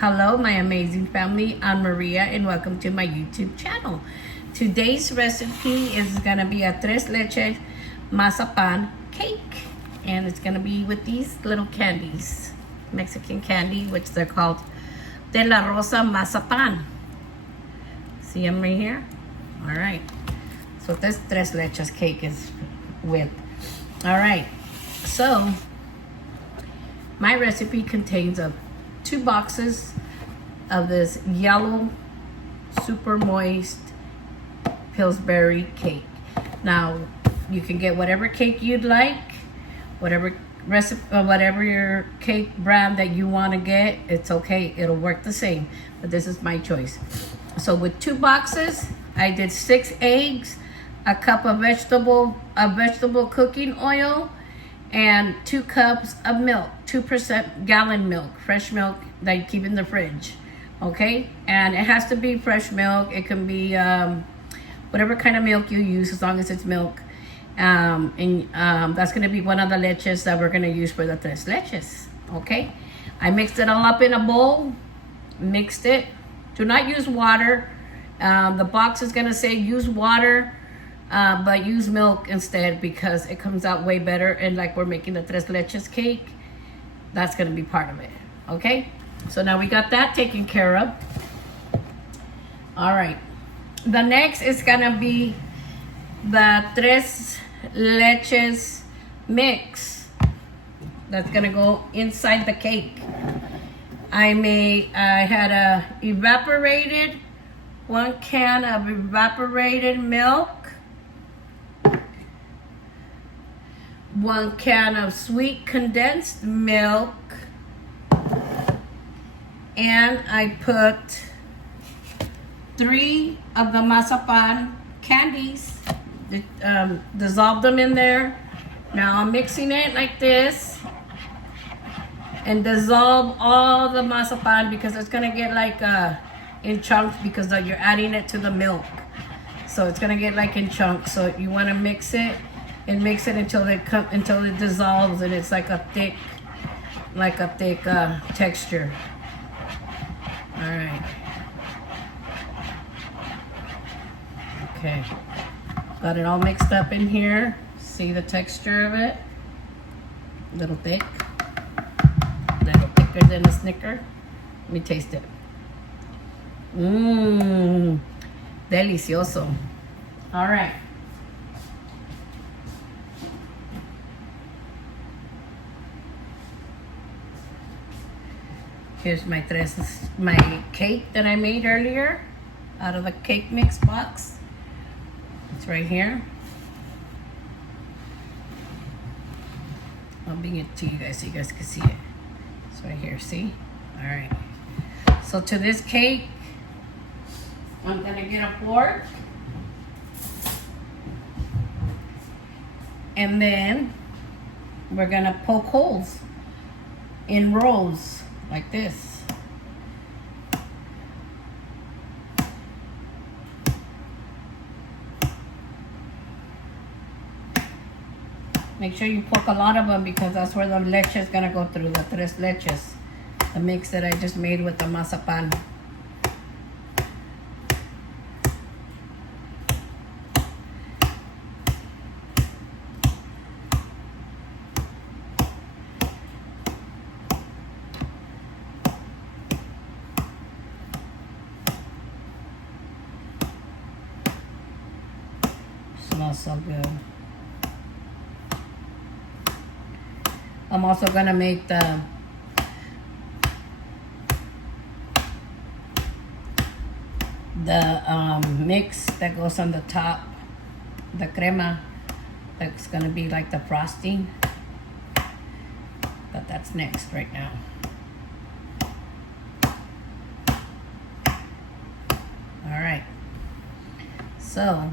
Hello, my amazing family. I'm Maria, and welcome to my YouTube channel. Today's recipe is gonna be a tres leches mazapan cake, and it's gonna be with these little candies, Mexican candy, which they're called de la rosa mazapan. See them right here? All right. So this tres leches cake is with. All right. So my recipe contains of 2 boxes of this yellow, super moist Pillsbury cake. Now, you can get whatever cake you'd like, whatever recipe, whatever your cake brand that you want to get. It's okay. It'll work the same. But this is my choice. So with 2 boxes, I did 6 eggs, a cup of vegetable cooking oil, and 2 cups of milk, 2% gallon milk, fresh milk that you keep in the fridge, okay? And it has to be fresh milk. It can be whatever kind of milk you use, as long as it's milk. That's gonna be one of the leches that we're gonna use for the tres leches, okay? I mixed it all up in a bowl, mixed it. Do not use water. The box is gonna say use water, but use milk instead because it comes out way better. And like we're making the tres leches cake, that's gonna be part of it, okay? So now we got that taken care of. All right, the next is gonna be the tres leches mix that's gonna go inside the cake. I had a evaporated, 1 can of evaporated milk, 1 can of sweet condensed milk, and I put 3 of the mazapan candies, dissolved them in there. Now I'm mixing it like this and dissolve all the mazapan because it's gonna get like in chunks because you're adding it to the milk. So it's gonna get like in chunks. So you wanna mix it and mix it until it dissolves and it's like a thick texture. All right. Okay. Got it all mixed up in here. See the texture of it? A little thick. A little thicker than a Snicker. Let me taste it. Mmm. Delicioso. All right. Here's my cake that I made earlier out of the cake mix box. It's right here. I'll bring it to you guys so you guys can see it. It's right here, see? All right. So to this cake, I'm gonna get a fork. And then we're gonna poke holes in rows like this. Make sure you poke a lot of them because that's where the leche is gonna go through, the tres leches, the mix that I just made with the mazapan. Smells so good. I'm also gonna make the mix that goes on the top, the crema, that's gonna be like the frosting, but that's next right now. All right, so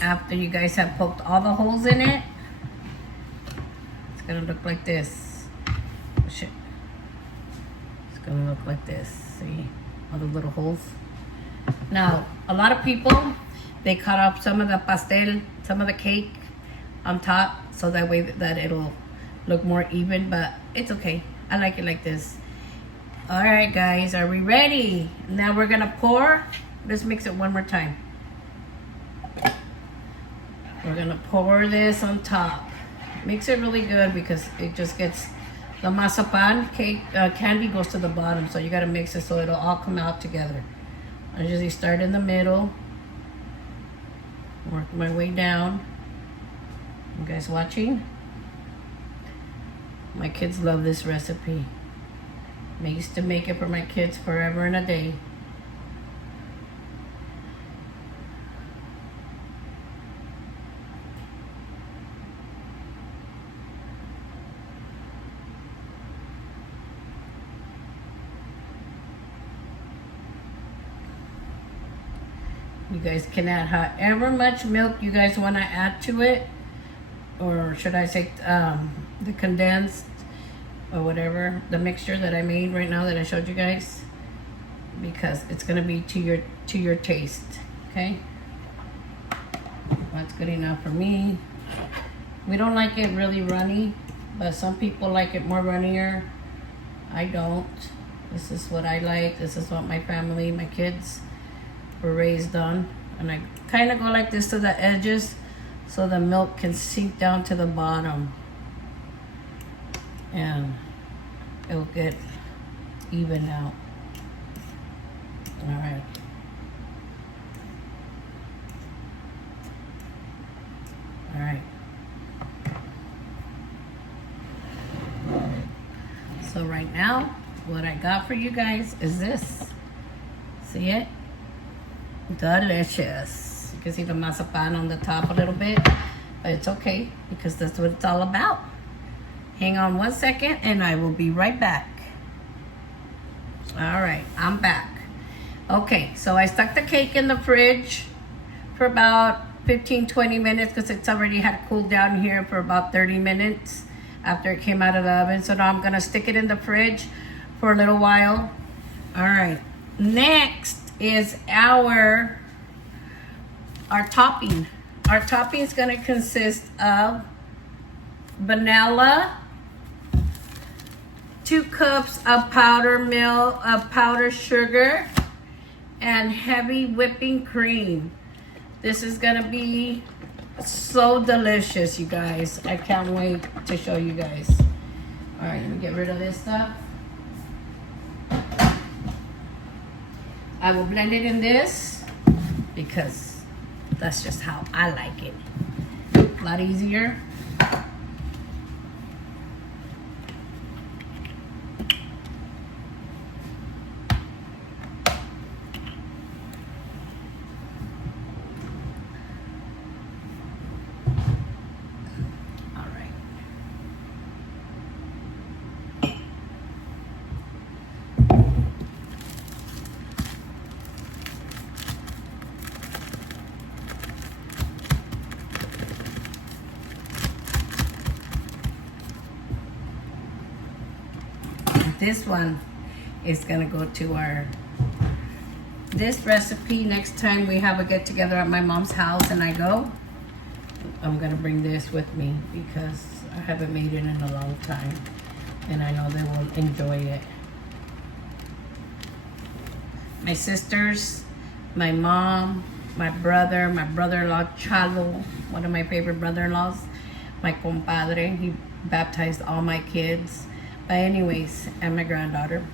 after you guys have poked all the holes in it, it's gonna look like this. Oh, shit. It's gonna look like this. See all the little holes? Now, a lot of people, they cut off some of the pastel, some of the cake on top, so that way that it'll look more even, but it's okay. I like it like this. All right, guys, are we ready? Now we're gonna pour. Let's mix it one more time. We're gonna pour this on top. Mix it really good because it just gets, the mazapan cake candy goes to the bottom, so you gotta mix it so it'll all come out together. I usually start in the middle, work my way down. You guys watching? My kids love this recipe. I used to make it for my kids forever and a day. You guys can add however much milk you guys want to add to it, or should I say the condensed or whatever, the mixture that I made right now that I showed you guys, because it's gonna be to your taste. Okay, that's good enough for me. We don't like it really runny, but some people like it more runnier. I don't. This is what I like. This is what my family, my kids were raised on, and I kind of go like this to the edges so the milk can sink down to the bottom and it'll get even out. All right. All right. So right now, what I got for you guys is this. See it? Delicious. You can see the mazapan on the top a little bit, but it's okay because that's what it's all about. Hang on one second and I will be right back. All right, I'm back. Okay, so I stuck the cake in the fridge for about 15-20 minutes because it's already had cooled down here for about 30 minutes after it came out of the oven. So now I'm gonna stick it in the fridge for a little while. All right, next is our topping. Our topping is going to consist of vanilla, 2 cups of powdered sugar, and heavy whipping cream. This is going to be so delicious, you guys. I can't wait to show you guys. All right, let me get rid of this stuff. I will blend it in this because that's just how I like it. A lot easier. This one is gonna go to this recipe next time we have a get together at my mom's house and I go. I'm gonna bring this with me because I haven't made it in a long time and I know they will enjoy it. My sisters, my mom, my brother-in-law Chalo, one of my favorite brother-in-laws, my compadre, he baptized all my kids. But anyways, and my granddaughter.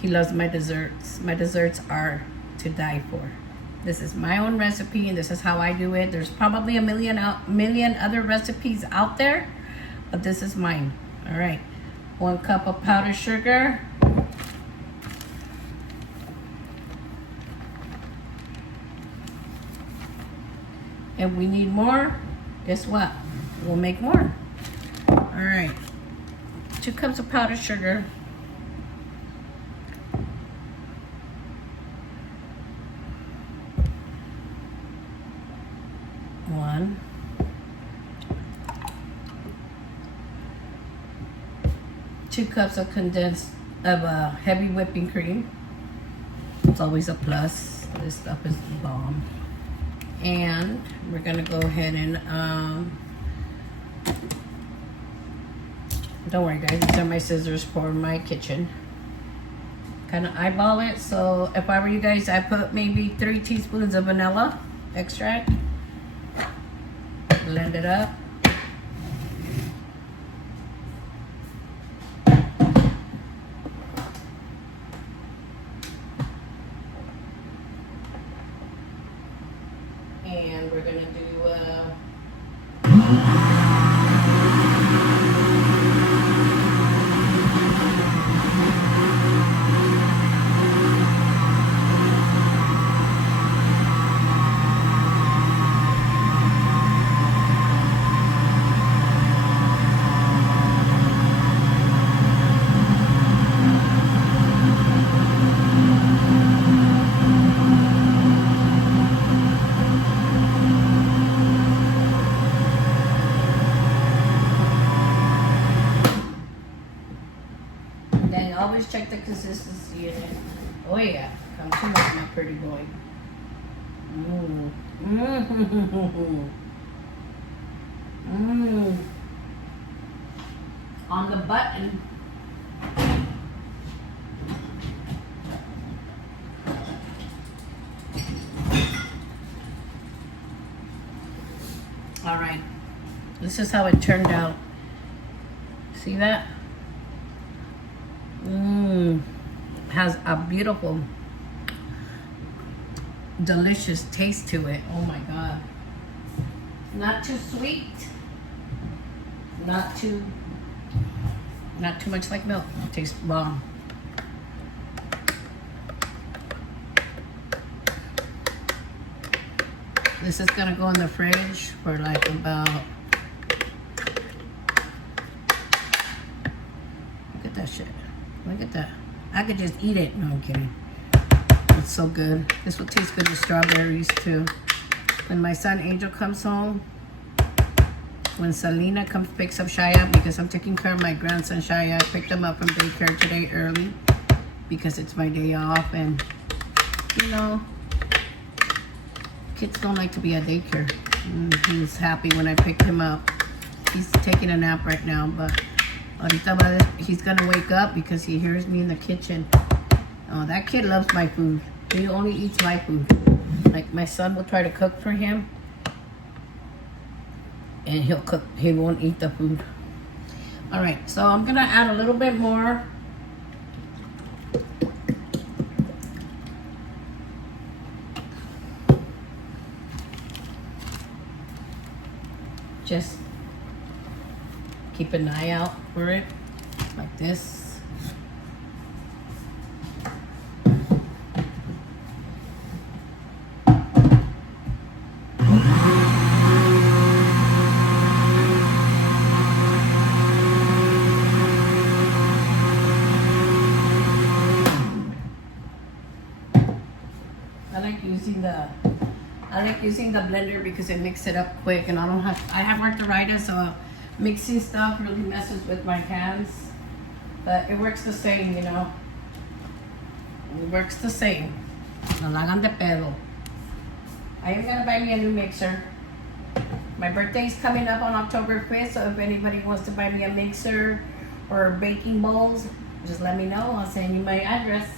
He loves my desserts. My desserts are to die for. This is my own recipe and this is how I do it. There's probably a million other recipes out there, but this is mine. All right, 1 cup of powdered sugar. If we need more, guess what? We'll make more. All right. 2 cups of powdered sugar. 1. 2 cups of heavy whipping cream. It's always a plus. This stuff is the bomb. And we're gonna go ahead and Don't worry, guys. These are my scissors for my kitchen. Kind of eyeball it. So if I were you guys, I put maybe 3 teaspoons of vanilla extract. Blend it up. And we're gonna do then always check the consistency in it. Oh yeah, come too much, my pretty boy. Mmm. Mmm. Mmm. On the button. All right, this is how it turned out. See that? Has a beautiful, delicious taste to it. Oh my God. Not too sweet. Not too much like milk. Tastes bomb. This is gonna go in the fridge for like about, look at that shit. Look at that. I could just eat it. No, I'm kidding. It's so good. This will taste good with strawberries too. When my son Angel comes home, when Selena comes picks up Shia, because I'm taking care of my grandson Shia. I picked him up from daycare today early because it's my day off, and you know, kids don't like to be at daycare. He was happy when I picked him up. He's taking a nap right now, but he's gonna wake up because he hears me in the kitchen. Oh, that kid loves my food. He only eats my food. Like my son will try to cook for him, and he'll cook. He won't eat the food. All right, so I'm gonna add a little bit more. Just keep an eye out for it, like this. I like using the blender because it makes it up quick, and I have arthritis, so mixing stuff really messes with my hands. But it works the same, you know. It works the same. No la hagan de pedo. I am gonna buy me a new mixer. My birthday is coming up on October 5th, so if anybody wants to buy me a mixer or baking bowls, just let me know. I'll send you my address.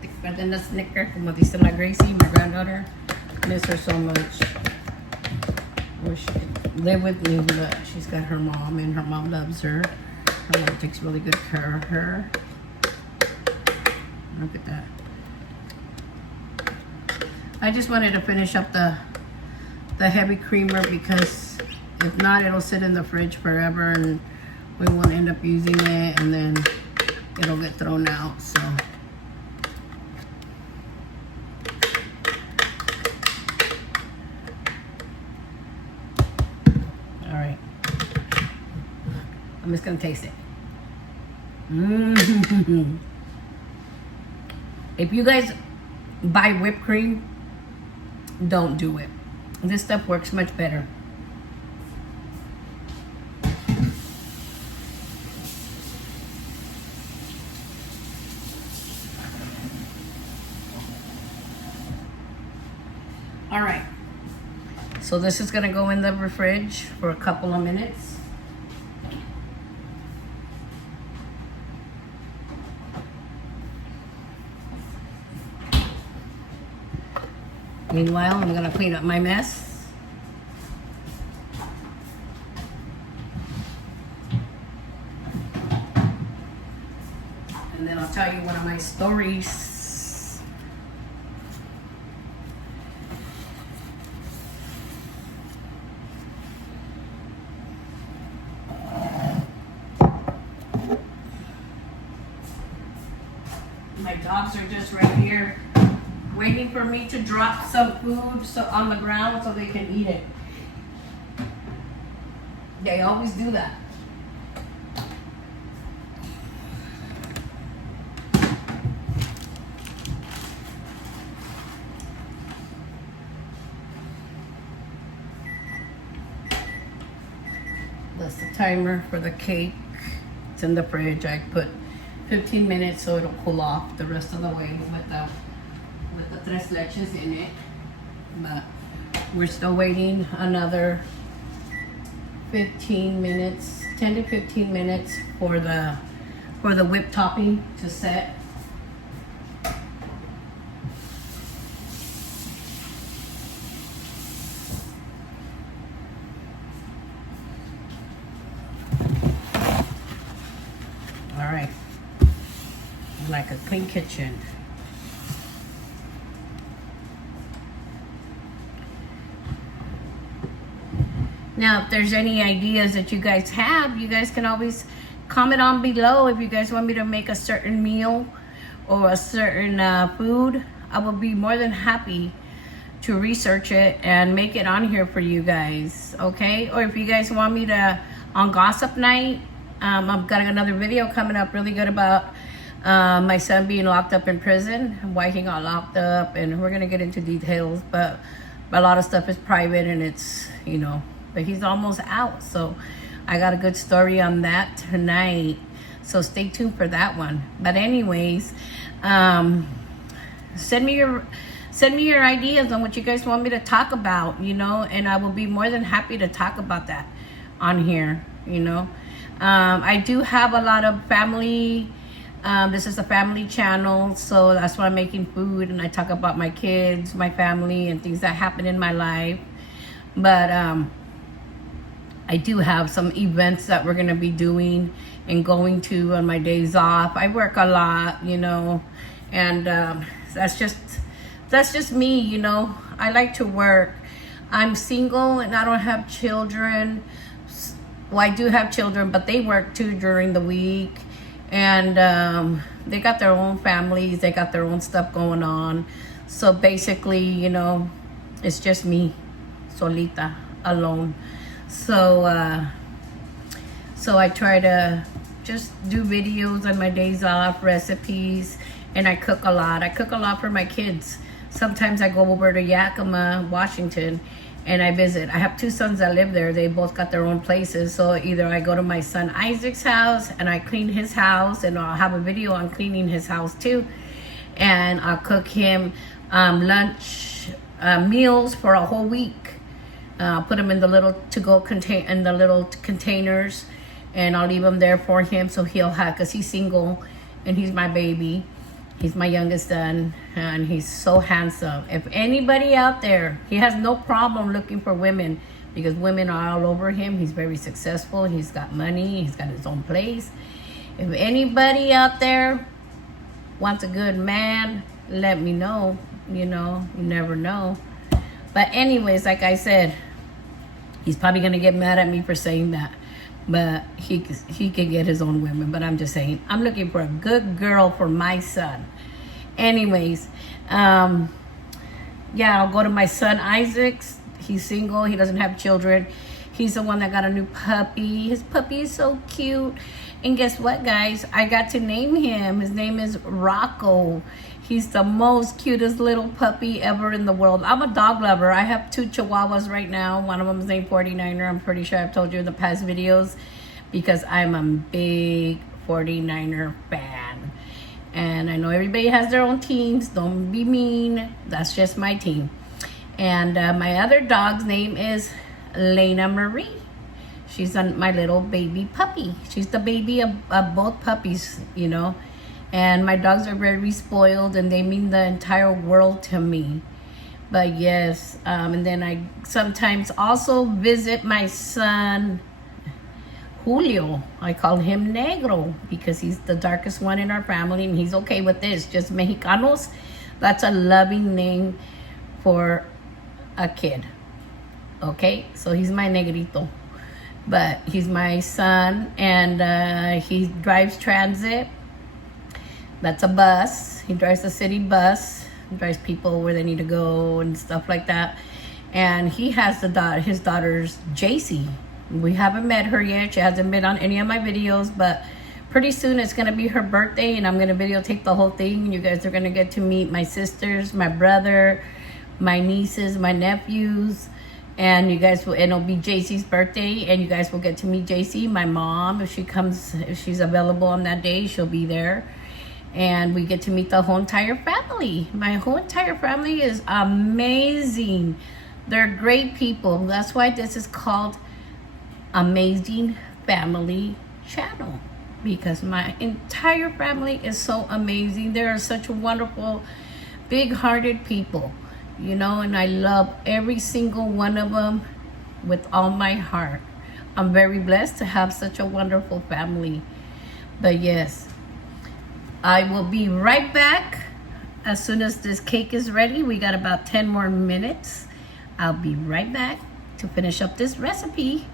Thicker than a Snicker, como dice my Gracie, my granddaughter. Miss her so much. Wish she could live with me, but she's got her mom, and her mom loves her. Her mom takes really good care of her. Look at that. I just wanted to finish up the heavy creamer because if not, it'll sit in the fridge forever and we won't end up using it, and then it'll get thrown out. So all right, I'm just gonna taste it. If you guys buy whipped cream, don't do it. This stuff works much better. All right, so this is gonna go in the fridge for a couple of minutes. Meanwhile, I'm gonna clean up my mess. And then I'll tell you one of my stories. My dogs are just right here waiting for me to drop some food on the ground so they can eat it. They always do that. That's the timer for the cake. It's in the fridge. I put 15 minutes so it'll cool off the rest of the way with the tres leches in it. But we're still waiting another 15 minutes, 10 to 15 minutes for the whipped topping to set. All right, like a clean kitchen. Now, if there's any ideas that you guys have, you guys can always comment on below. If you guys want me to make a certain meal or a certain food, I will be more than happy to research it and make it on here for you guys, okay? Or if you guys want me to, on gossip night, I've got another video coming up really good about my son being locked up in prison, why he got locked up, and we're gonna get into details, but a lot of stuff is private and it's, you know, but he's almost out, so I got a good story on that tonight, so stay tuned for that one. But anyways, send me your ideas on what you guys want me to talk about, you know, and I will be more than happy to talk about that on here, you know. I do have a lot of family. This is a family channel, so that's why I'm making food and I talk about my kids, my family, and things that happen in my life. But I do have some events that we're going to be doing and going to on my days off. I work a lot, you know, and that's just me, you know. I like to work. I'm single and I don't have children. Well, I do have children, but they work too during the week. And they got their own families. They got their own stuff going on. So basically, you know, it's just me, solita, alone. So I try to just do videos on my days off, recipes, and I cook a lot. I cook a lot for my kids. Sometimes I go over to Yakima, Washington, and I visit. I have two sons that live there. They both got their own places. So either I go to my son Isaac's house and I clean his house, and I'll have a video on cleaning his house too. And I'll cook him lunch meals for a whole week. Put them in the little containers, and I'll leave them there for him so he'll have, because he's single and he's my baby. He's my youngest son, and he's so handsome. If anybody out there, he has no problem looking for women because women are all over him. He's very successful. He's got money. He's got his own place. If anybody out there wants a good man, let me know. You know, you never know. But anyways, like I said, he's probably gonna get mad at me for saying that. But he can get his own women. But I'm just saying, I'm looking for a good girl for my son. Anyways, yeah, I'll go to my son Isaac's. He's single. He doesn't have children. He's the one that got a new puppy. His puppy is so cute. And guess what, guys? I got to name him. His name is Rocco. He's the most cutest little puppy ever in the world. I'm a dog lover. I have 2 Chihuahuas right now. One of them is named 49er. I'm pretty sure I've told you in the past videos because I'm a big 49er fan. And I know everybody has their own teams. Don't be mean. That's just my team. And my other dog's name is Lena Marie. She's my little baby puppy. She's the baby of both puppies, you know. And my dogs are very spoiled and they mean the entire world to me. But yes, and then I sometimes also visit my son, Julio. I call him Negro because he's the darkest one in our family and he's okay with this. Just Mexicanos, that's a loving name for a kid. Okay, so he's my negrito. But he's my son and he drives transit. That's a bus. He drives a city bus. He drives people where they need to go and stuff like that. And he has his daughter's JC. We haven't met her yet. She hasn't been on any of my videos, but pretty soon it's going to be her birthday and I'm going to videotape the whole thing. You guys are going to get to meet my sisters, my brother, my nieces, my nephews. And you guys will, and it'll be JC's birthday and you guys will get to meet JC. My mom, if she's available on that day, she'll be there. And we get to meet the whole entire family. My whole entire family is amazing. They're great people. That's why this is called Amazing Family Channel. Because my entire family is so amazing. They are such wonderful, big-hearted people. You know, and I love every single one of them with all my heart. I'm very blessed to have such a wonderful family. But yes, I will be right back as soon as this cake is ready. We got about 10 more minutes. I'll be right back to finish up this recipe.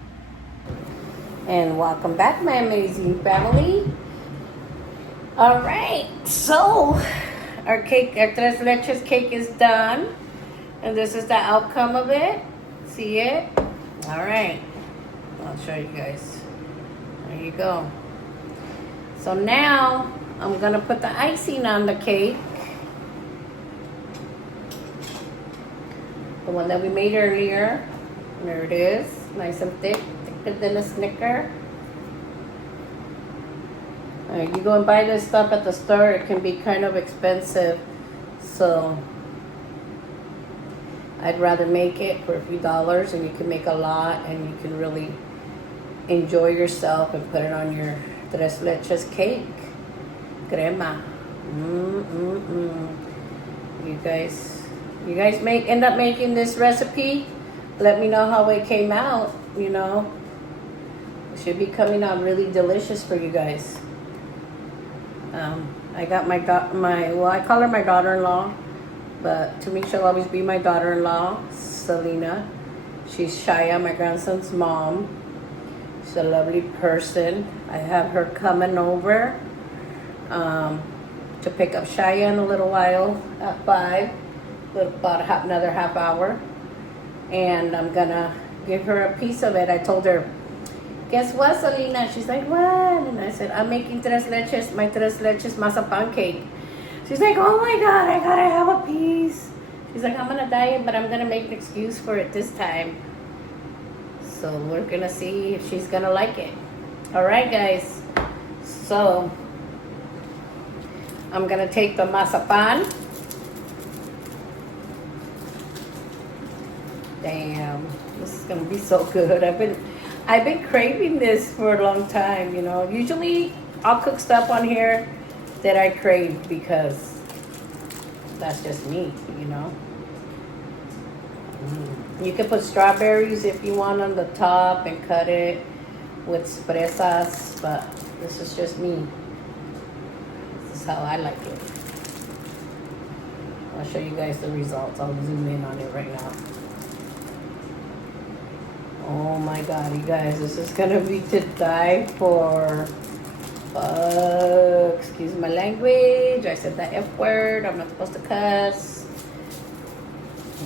And welcome back, my amazing family. All right, so our cake, our tres leches cake is done. And this is the outcome of it. See it? All right. I'll show you guys. There you go. So now I'm going to put the icing on the cake. The one that we made earlier. There it is. Nice and thick. Thicker than a Snicker. You go and buy this stuff at the store. It can be kind of expensive. So I'd rather make it for a few dollars and you can make a lot and you can really enjoy yourself and put it on your tres leches cake. Crema. You guys end up making this recipe. Let me know how it came out, you know. It should be coming out really delicious for you guys. I got well, I call her my daughter-in-law. But to me, she'll always be my daughter-in-law, Selena. She's Shaya, my grandson's mom. She's a lovely person. I have her coming over to pick up Shaya in a little while at 5, about another half hour. And I'm going to give her a piece of it. I told her, guess what, Selena? She's like, what? And I said, I'm making my tres leches mazapan cake. She's like, oh my God, I gotta have a piece. She's like, I'm on a diet, but I'm gonna make an excuse for it this time. So we're gonna see if she's gonna like it. All right, guys. So I'm gonna take the mazapan. Damn, this is gonna be so good. I've been craving this for a long time, you know. Usually I'll cook stuff on here that I crave because that's just me, you know. You can put strawberries if you want on the top and cut it with fresas, but this is just me. This is how I like it. I'll show you guys the results. I'll zoom in on it right now. Oh my god, you guys, this is gonna be to die for. Excuse my language. I said the F word. I'm not supposed to cuss.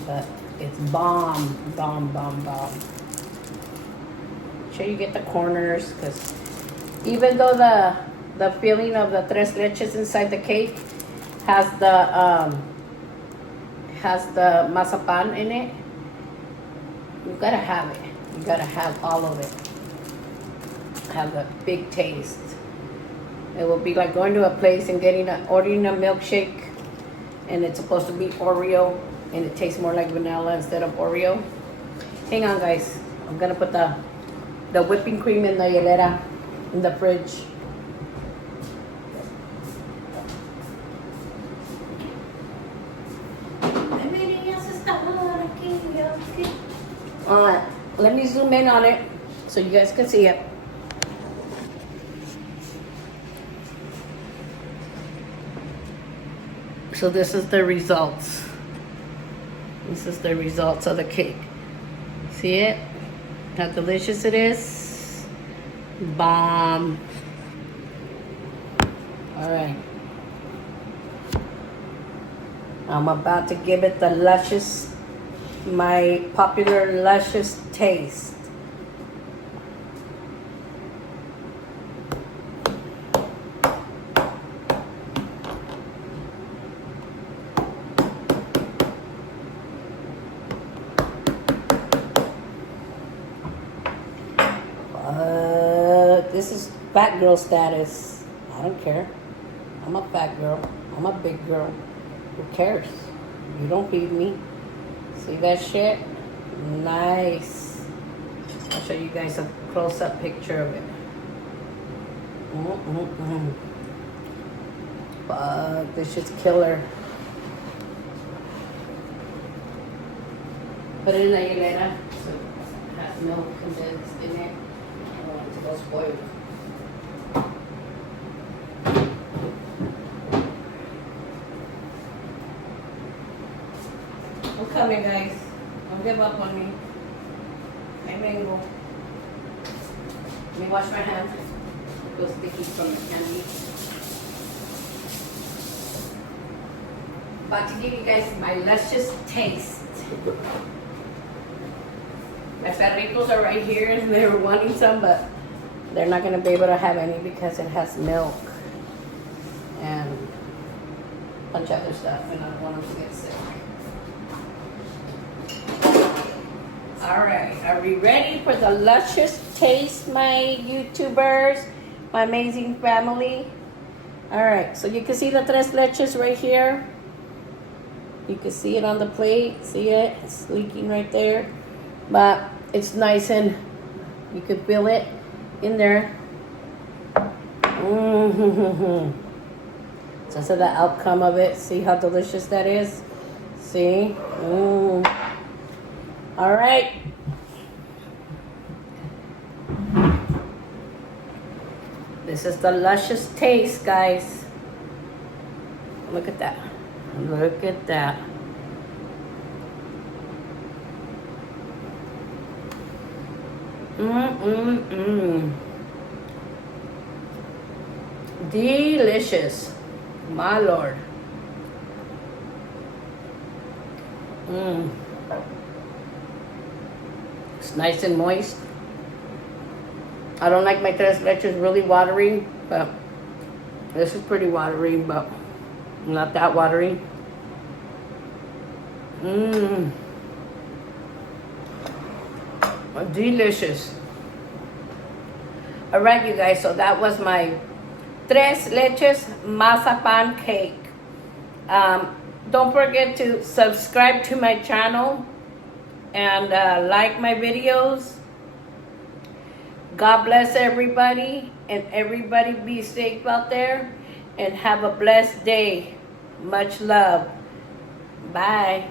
But it's bomb. Bomb, bomb, bomb. Make sure you get the corners, because even though the filling of the tres leches inside the cake has the mazapan in it, you gotta have it. You gotta have all of it. Have a big taste. It will be like going to a place and ordering a milkshake, and it's supposed to be Oreo, and it tastes more like vanilla instead of Oreo. Hang on, guys. I'm gonna put the whipping cream in the hielera in the fridge. Alright, let me zoom in on it so you guys can see it. So this is the results. This is the results of the cake. See it? How delicious it is? Bomb. Alright. I'm about to give it the luscious, my popular luscious taste. This is fat girl status. I don't care. I'm a fat girl. I'm a big girl. Who cares? You don't feed me. See that shit? Nice. I'll show you guys a close-up picture of it. Fuck, this shit's killer. Put it in the hielera so it has milk condensed in it. I don't want it to go spoiled. I'm coming, guys. Don't give up on me. I mango. Let me wash my hands. Those sticky from the candy. About to give you guys my luscious taste. My perritos are right here and they were wanting some, but they're not going to be able to have any because it has milk and a bunch of other stuff, and I don't want them to get sick. Alright, are we ready for the luscious taste, my YouTubers, my amazing family? Alright, so you can see the tres leches right here. You can see it on the plate. See it? It's leaking right there. But it's nice and you can feel it in there. So that's the outcome of it. See how delicious that is? See? All right. This is the luscious taste, guys. Look at that. Look at that. Delicious. My Lord. It's nice and moist. I don't like my tres leches really watery, but this is pretty watery, but not that watery. Delicious. All right, you guys, so that was my tres leches mazapan cake. Don't forget to subscribe to my channel and like my videos. God bless everybody, and everybody be safe out there, and have a blessed day. Much love. Bye.